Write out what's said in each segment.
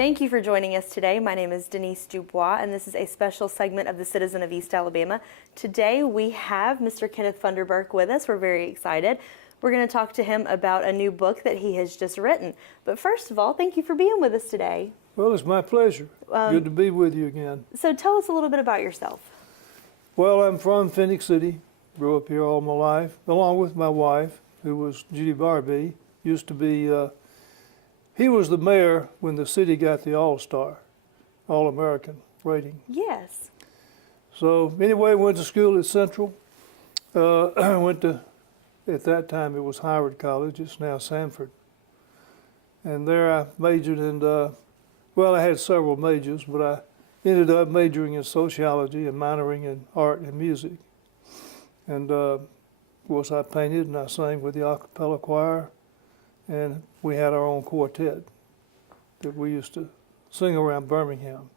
Thank you for joining us today. My name is Denise Dubois, and this is a special segment of the Citizen of East Alabama. Today we have Mr. Kenneth Funderburk with us. We're very excited. We're going to talk to him about a new book that he has just written. But first of all, thank you for being with us today. Well, it's my pleasure. Good to be with you again. So tell us a little bit about yourself. Well, I'm from Phoenix City. Grew up here all my life, along with my wife, who was Judy Barbie. Used to be, he was the mayor when the city got the All-Star, All-American rating. Yes. So anyway, went to school at Central. Went to, at that time it was Howard College, it's now Sanford. And there I majored in, well, I had several majors, but I ended up majoring in sociology and minoring in art and music. And of course I painted and I sang with the a cappella choir, and we had our own quartet that we used to sing around Birmingham.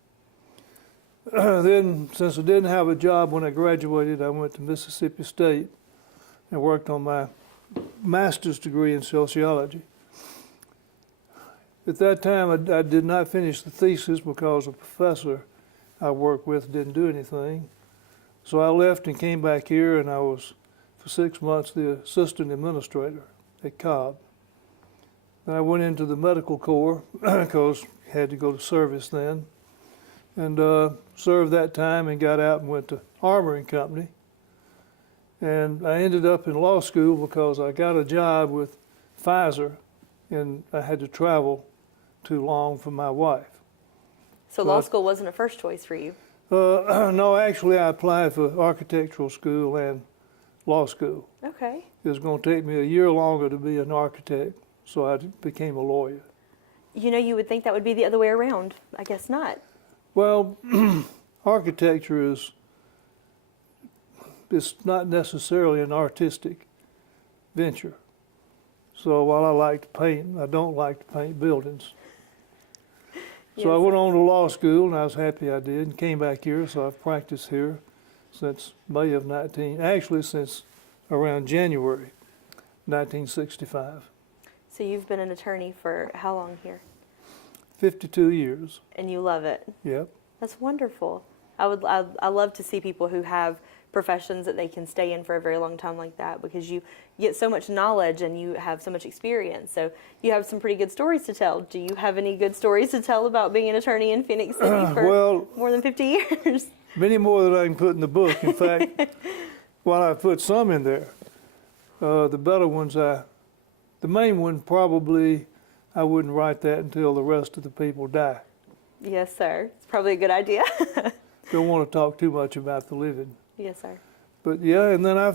Then, since I didn't have a job when I graduated, I went to Mississippi State and worked on my master's degree in sociology. At that time, I did not finish the thesis because a professor I worked with didn't do anything. So I left and came back here, and I was, for 6 months, the assistant administrator at Cobb. Then I went into the medical corps because I had to go to service then, and served that time and got out and went to Armoring Company. And I ended up in law school because I got a job with Pfizer, and I had to travel too long for my wife. So law school wasn't a first choice for you? No, actually I applied for architectural school and law school. Okay. It was going to take me a year longer to be an architect, so I became a lawyer. You know, you would think that would be the other way around. I guess not. Well, architecture is, it's not necessarily an artistic venture. So while I like to paint, I don't like to paint buildings. Yes. So I went on to law school, and I was happy I did, and came back here. So I've practiced here since May of actually since around January 1965. So you've been an attorney for how long here? 52 years. And you love it? Yep. That's wonderful. I love to see people who have professions that they can stay in for a very long time like that, because you get so much knowledge and you have so much experience. So you have some pretty good stories to tell. Do you have any good stories to tell about being an attorney in Phoenix City for more than 50 years? Many more than I can put in the book. In fact, while I put some in there, the better ones, the main one probably, I wouldn't write that until the rest of the people die. Yes, sir. It's probably a good idea. Don't want to talk too much about the living. Yes, sir. But yeah, and then I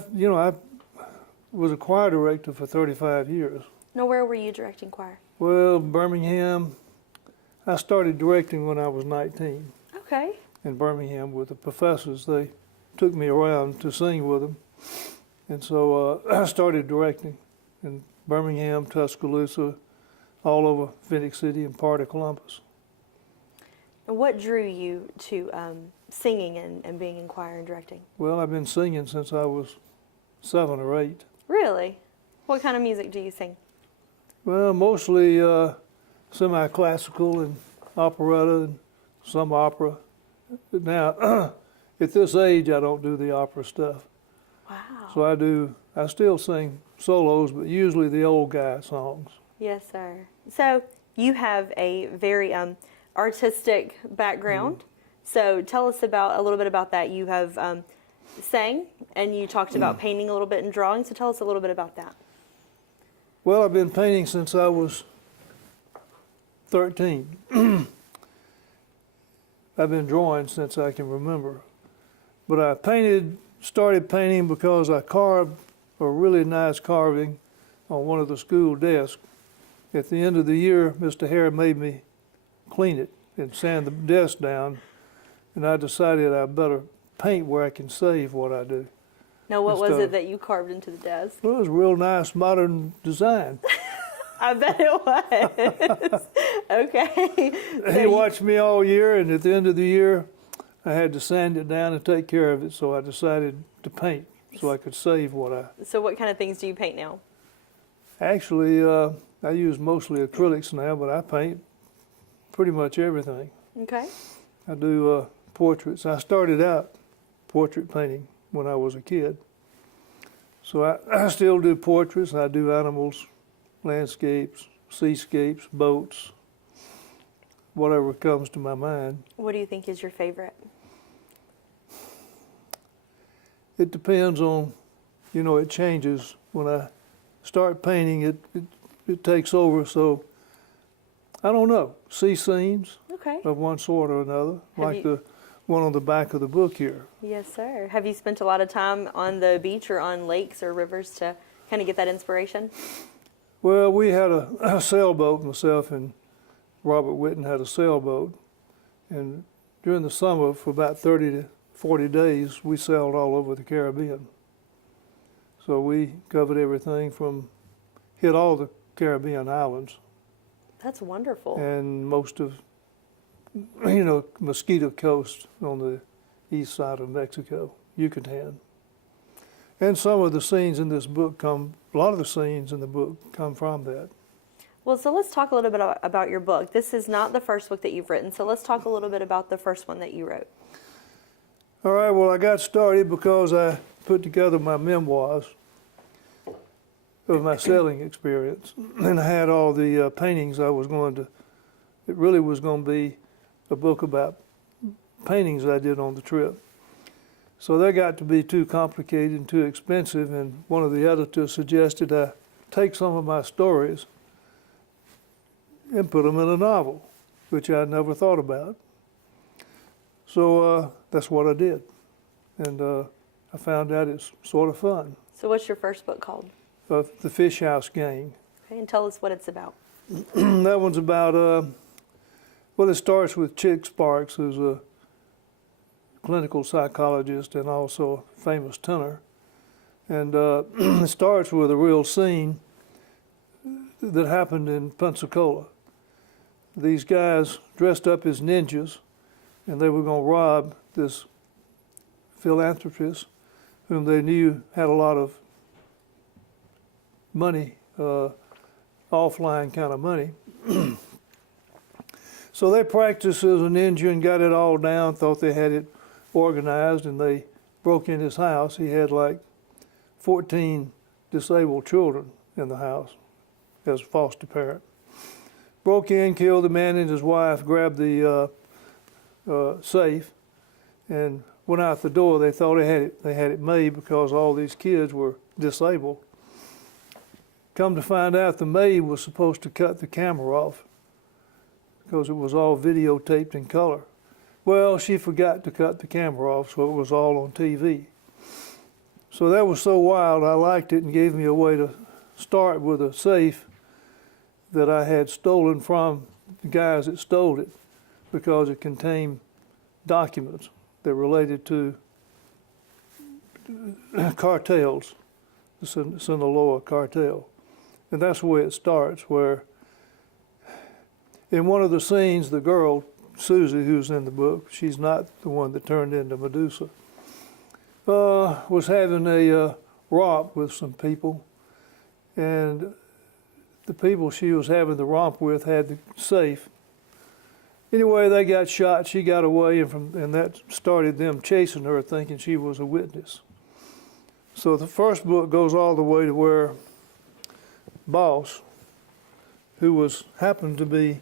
was a choir director for 35 years. Now, where were you directing choir? Well, Birmingham. I started directing when I was 19. Okay. In Birmingham with the professors. They took me around to sing with them. And so I started directing in Birmingham, Tuscaloosa, all over Phoenix City and part of Columbus. And what drew you to singing and being in choir and directing? Well, I've been singing since I was 7 or 8. Really? What kind of music do you sing? Well, mostly semi-classical and operetta and some opera. Now, at this age, I don't do the opera stuff. Wow. So I still sing solos, but usually the old guy songs. Yes, sir. So you have a very artistic background. Mm-hmm. So tell us a little bit about that. You have sang, and you talked about painting a little bit and drawing. So tell us a little bit about that. Well, I've been painting since I was 13. I've been drawing since I can remember. But I started painting because I carved a really nice carving on one of the school desks. At the end of the year, Mr. Hare made me clean it and sand the desk down, and I decided I better paint where I can save what I do. Now, what was it that you carved into the desk? Well, it was a real nice modern design. I bet it was. Okay. He watched me all year, and at the end of the year, I had to sand it down and take care of it, so I decided to paint so I could save what I... So what kind of things do you paint now? Actually, I use mostly acrylics now, but I paint pretty much everything. Okay. I do portraits. I started out portrait painting when I was a kid. So I still do portraits. I do animals, landscapes, seascapes, boats, whatever comes to my mind. What do you think is your favorite? It depends on, it changes. When I start painting, it takes over. So I don't know. Sea scenes Okay. of one sort or another, like you- the one on the back of the book here. Yes, sir. Have you spent a lot of time on the beach or on lakes or rivers to kind of get that inspiration? Well, we had a sailboat, myself and Robert Whitten had a sailboat, and during the summer, for about 30 to 40 days, we sailed all over the Caribbean. So we covered everything hit all the Caribbean islands, That's wonderful. and most of, Mosquito Coast on the east side of Mexico, Yucatan. And some of the scenes in this book a lot of the scenes in the book come from that. Well, so let's talk a little bit about your book. This is not the first book that you've written, so let's talk a little bit about the first one that you wrote. All right, well, I got started because I put together my memoirs of my sailing experience, and I had all the paintings it really was going to be a book about paintings I did on the trip. So that got to be too complicated and too expensive, and one of the editors suggested I take some of my stories and put them in a novel, which I'd never thought about. So that's what I did, and I found out it's sort of fun. So what's your first book called? The Fish House Gang. Okay, and tell us what it's about. That one's about, it starts with Chick Sparks, who's a clinical psychologist and also a famous tenor. And it starts with a real scene that happened in Pensacola. These guys dressed up as ninjas, and they were going to rob this philanthropist whom they knew had a lot of money, offline kind of money. So they practiced as a ninja and got it all down, thought they had it organized, and they broke in his house. He had like 14 disabled children in the house as a foster parent. Broke in, killed the man and his wife, grabbed the safe, and went out the door. They thought they had it made because all these kids were disabled. Come to find out, the maid was supposed to cut the camera off because it was all videotaped in color. Well, she forgot to cut the camera off, so it was all on TV. So that was so wild, I liked it, and gave me a way to start with a safe that I had stolen from the guys that stole it, because it contained documents that related to cartels, the Sinaloa cartel. And that's the way it starts, where in one of the scenes, the girl, Susie, who's in the book, she's not the one that turned into Medusa, was having a romp with some people, and the people she was having the romp with had the safe. Anyway, they got shot, she got away, and that started them chasing her, thinking she was a witness. So the first book goes all the way to where Boss, who happened to be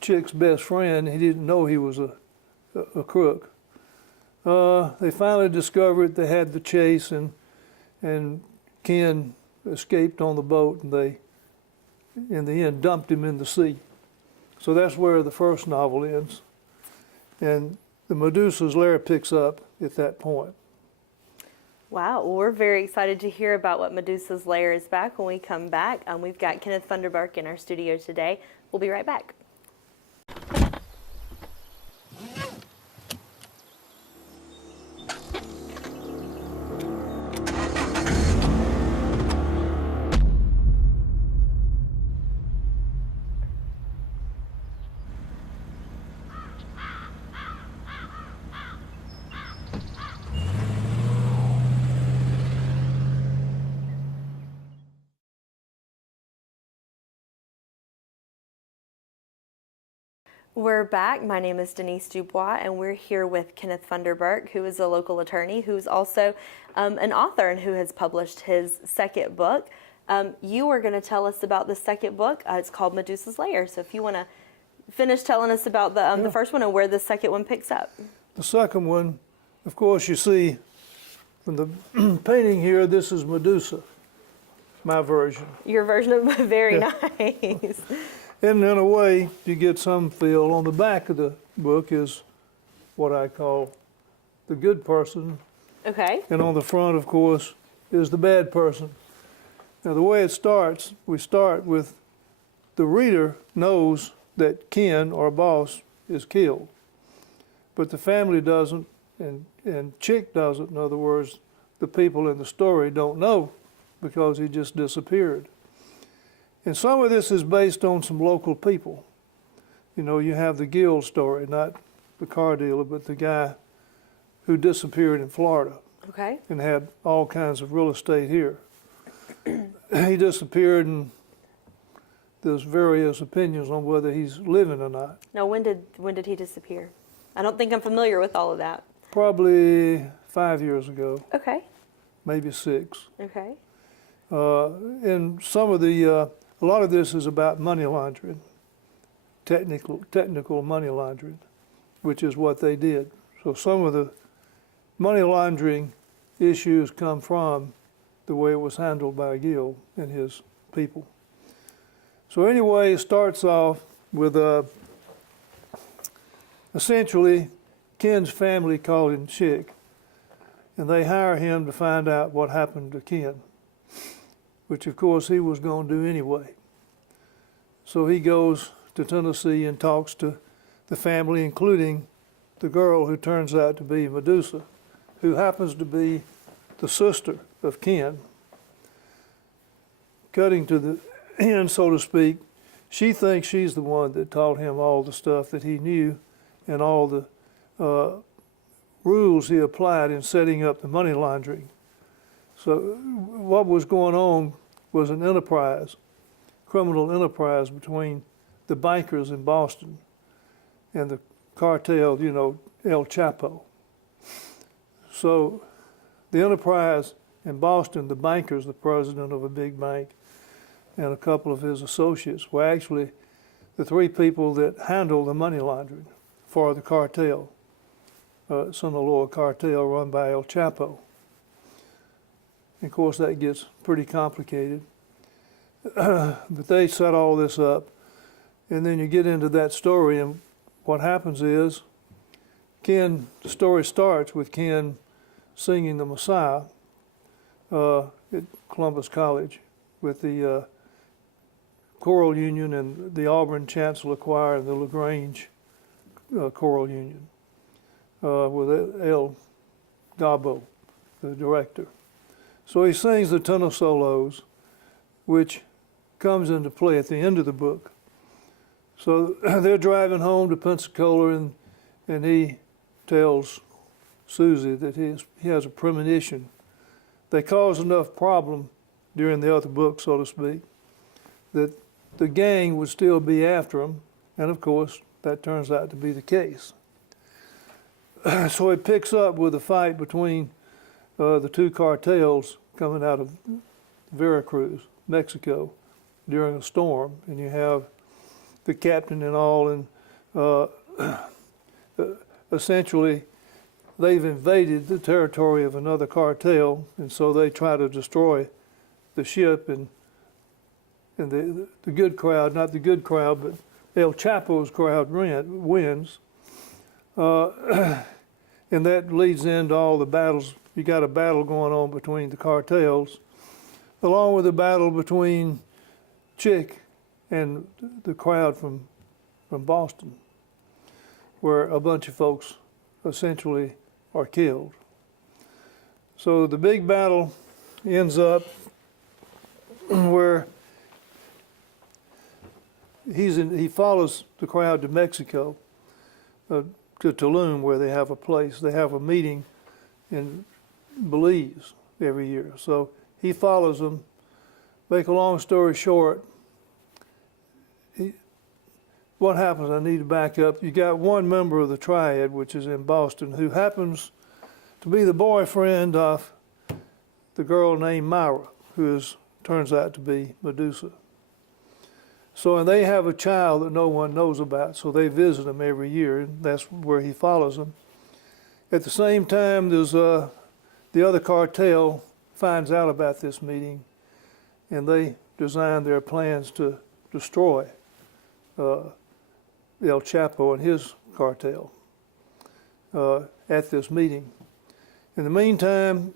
Chick's best friend, he didn't know he was a crook. They finally discovered they had the chase, and Ken escaped on the boat, and they, in the end, dumped him in the sea. So that's where the first novel ends. And the Medusas Lair picks up at that point. Wow, well, we're very excited to hear about what Medusa's Lair is back when we come back. We've got Kenneth Funderburk in our studio today. We'll be right back. We're back. My name is Denise Dubois, and we're here with Kenneth Funderburk, who is a local attorney who's also an author and who has published his second book. You are going to tell us about the second book. It's called Medusas Lair. So if you want to finish telling us about the first one and where the second one picks up. The second one, of course, you see from the painting here, this is Medusa, my version. Your version of very nice. And in a way, you get some feel. On the back of the book is what I call the good person. Okay. And on the front, of course, is the bad person. Now, the way it starts, we start with the reader knows that Ken, our boss, is killed. But the family doesn't, and Chick doesn't. In other words, the people in the story don't know because he just disappeared. And some of this is based on some local people. You know, you have the Gill story, not the car dealer, but the guy who disappeared in Florida. Okay. And had all kinds of real estate here. He disappeared, and there's various opinions on whether he's living or not. Now, when did he disappear? I don't think I'm familiar with all of that. Probably 5 years ago, Okay. maybe 6. Okay. And some of the a lot of this is about money laundering, technical money laundering, which is what they did. So some of the money laundering issues come from the way it was handled by Gill and his people. So anyway, it starts off with essentially Ken's family called him Chick, and they hire him to find out what happened to Ken, which of course he was going to do anyway. So he goes to Tennessee and talks to the family, including the girl who turns out to be Medusa, who happens to be the sister of Ken. Cutting to the end, so to speak, she thinks she's the one that taught him all the stuff that he knew and all the rules he applied in setting up the money laundering. So what was going on was an enterprise, criminal enterprise between the bankers in Boston and the cartel, you know, El Chapo. So the enterprise in Boston, the bankers, the president of a big bank, and a couple of his associates were actually the three people that handled the money laundering for the cartel, Sinaloa cartel run by El Chapo. And of course, that gets pretty complicated. But they set all this up, and then you get into that story, and what happens is the story starts with Ken singing the Messiah at Columbus College with the choral union and the Auburn Chancellor Choir and the LaGrange choral union with El Gabo, the director. So he sings the tenor solos, which comes into play at the end of the book. So they're driving home to Pensacola, and he tells Susie that he has a premonition. They cause enough problem during the other book, so to speak, that the gang would still be after him, and of course, that turns out to be the case. So it picks up with a fight between the two cartels coming out of Veracruz, Mexico, during a storm, and you have the captain and all, and essentially they've invaded the territory of another cartel, and so they try to destroy the ship, and the good crowd, not the good crowd, but El Chapo's crowd wins. And that leads into all the battles. You got a battle going on between the cartels, along with a battle between Chick and the crowd from Boston, where a bunch of folks essentially are killed. So the big battle ends up where he follows the crowd to Mexico, to Tulum, where they have a place. They have a meeting in Belize every year. So he follows them. Make a long story short, what happens, I need to back up. You got one member of the triad, which is in Boston, who happens to be the boyfriend of the girl named Myra, who turns out to be Medusa. So, and they have a child that no one knows about, so they visit him every year, and that's where he follows them. At the same time, there's the other cartel finds out about this meeting, and they design their plans to destroy El Chapo and his cartel at this meeting. In the meantime,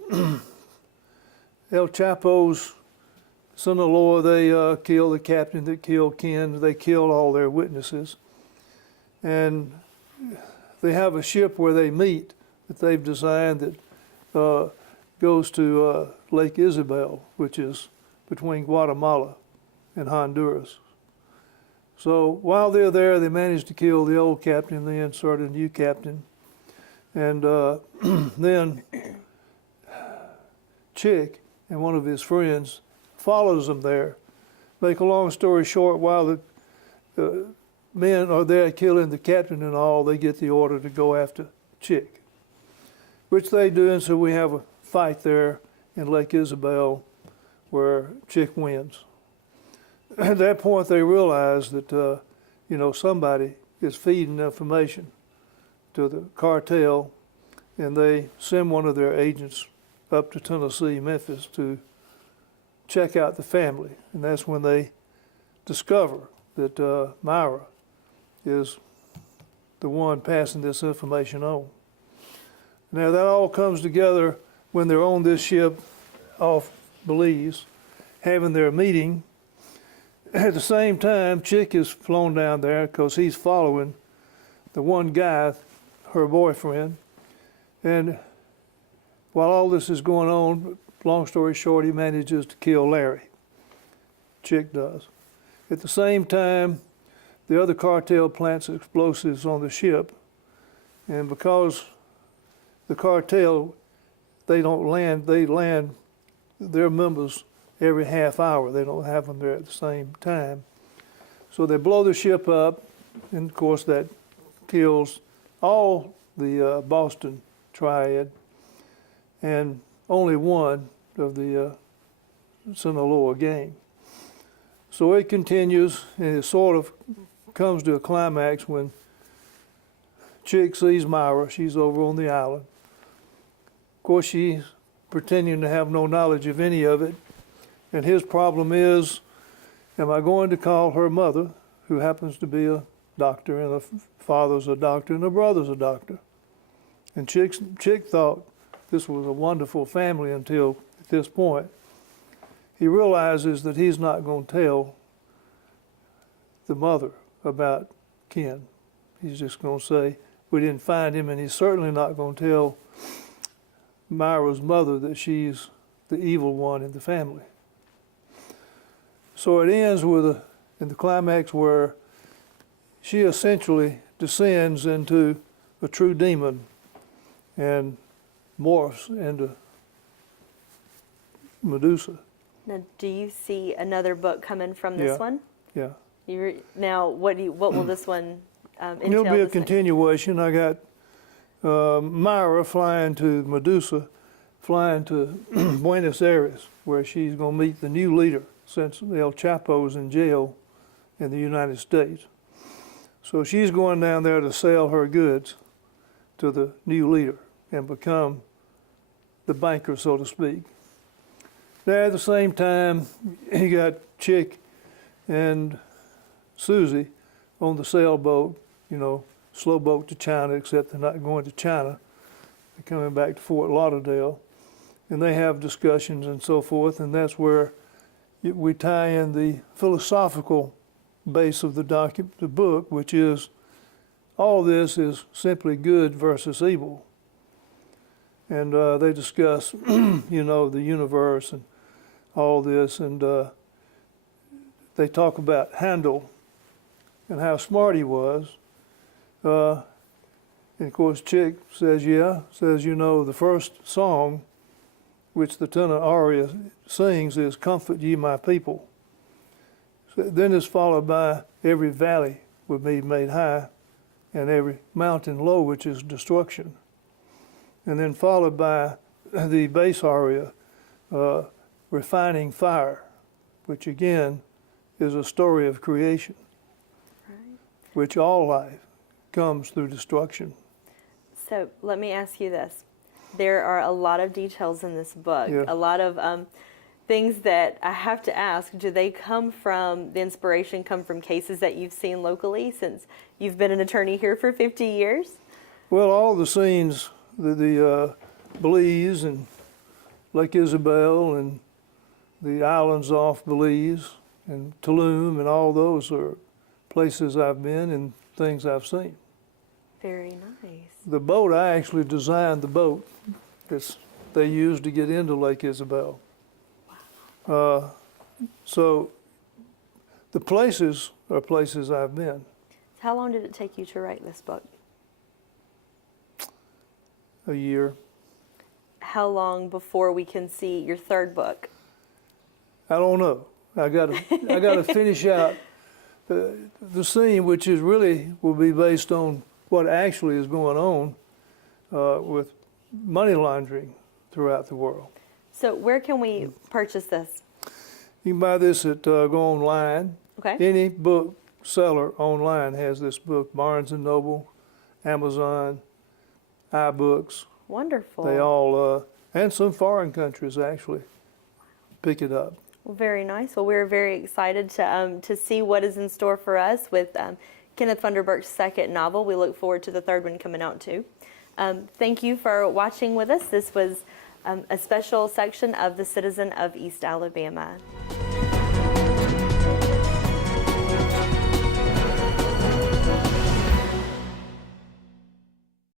El Chapo's Sinaloa, they kill the captain that killed Ken. They kill all their witnesses. And they have a ship where they meet that they've designed that goes to Lake Isabel, which is between Guatemala and Honduras. So while they're there, they manage to kill the old captain, they insert a new captain. And then Chick and one of his friends follows them there. Make a long story short, while the men are there killing the captain and all, they get the order to go after Chick, which they do, and so we have a fight there in Lake Isabel where Chick wins. At that point, they realize that, somebody is feeding information to the cartel, and they send one of their agents up to Tennessee, Memphis, to check out the family. And that's when they discover that Myra is the one passing this information on. Now, that all comes together when they're on this ship off Belize, having their meeting. At the same time, Chick is flown down there because he's following the one guy, her boyfriend. And while all this is going on, long story short, he manages to kill Larry. Chick does. At the same time, the other cartel plants explosives on the ship. And because the cartel, they don't land, they land their members every half hour. They don't have them there at the same time. So they blow the ship up, and of course that kills all the Boston triad and only one of the Sinaloa gang. So it continues, and it sort of comes to a climax when Chick sees Myra. She's over on the island. Of course, she's pretending to have no knowledge of any of it. And his problem is, am I going to call her mother, who happens to be a doctor, and her father's a doctor, and her brother's a doctor? And Chick thought this was a wonderful family until at this point. He realizes that he's not going to tell the mother about Ken. He's just going to say, we didn't find him, and he's certainly not going to tell Myra's mother that she's the evil one in the family. So it ends with in the climax where she essentially descends into a true demon and morphs into Medusa. Now, do you see another book coming from this one? Yeah. Now, what will this one entail? It'll be a continuation. I got Myra flying to Medusa, flying to Buenos Aires, where she's going to meet the new leader, since El Chapo's in jail in the United States. So she's going down there to sell her goods to the new leader and become the banker, so to speak. Now, at the same time, you got Chick and Susie on the sailboat, slow boat to China, except they're not going to China. They're coming back to Fort Lauderdale. And they have discussions and so forth, and that's where we tie in the philosophical base of the book, which is all this is simply good versus evil. And they discuss, the universe and all this, and they talk about Handel and how smart he was. And of course, Chick says, the first song which the tenor aria sings is "Comfort ye my people." So then it's followed by "Every valley would be made high, and every mountain low, which is destruction. And then followed by the base aria, refining fire, which again is a story of creation, Right. which all life comes through destruction. So let me ask you this. There are a lot of details in this book, Yeah. a lot of things that I have to ask. Do they come from, the inspiration come from cases that you've seen locally since you've been an attorney here for 50 years? Well, all the scenes, the Belize and Lake Isabel and the islands off Belize and Tulum and all those are places I've been and things I've seen. Very nice. The boat, I actually designed the boat that they used to get into Lake Isabel. So the places are places I've been. How long did it take you to write this book? A year. How long before we can see your third book? I don't know. I gotta finish out the scene, which is really will be based on what actually is going on with money laundering throughout the world. So where can we purchase this? You can buy this at go online. Okay. Any book seller online has this book. Barnes and Noble, Amazon, iBooks. Wonderful. They all and some foreign countries actually pick it up. Well, very nice. Well, we're very excited to see what is in store for us with Kenneth Funderburk's second novel. We look forward to the third one coming out too. Thank you for watching with us. This was a special section of The Citizen of East Alabama.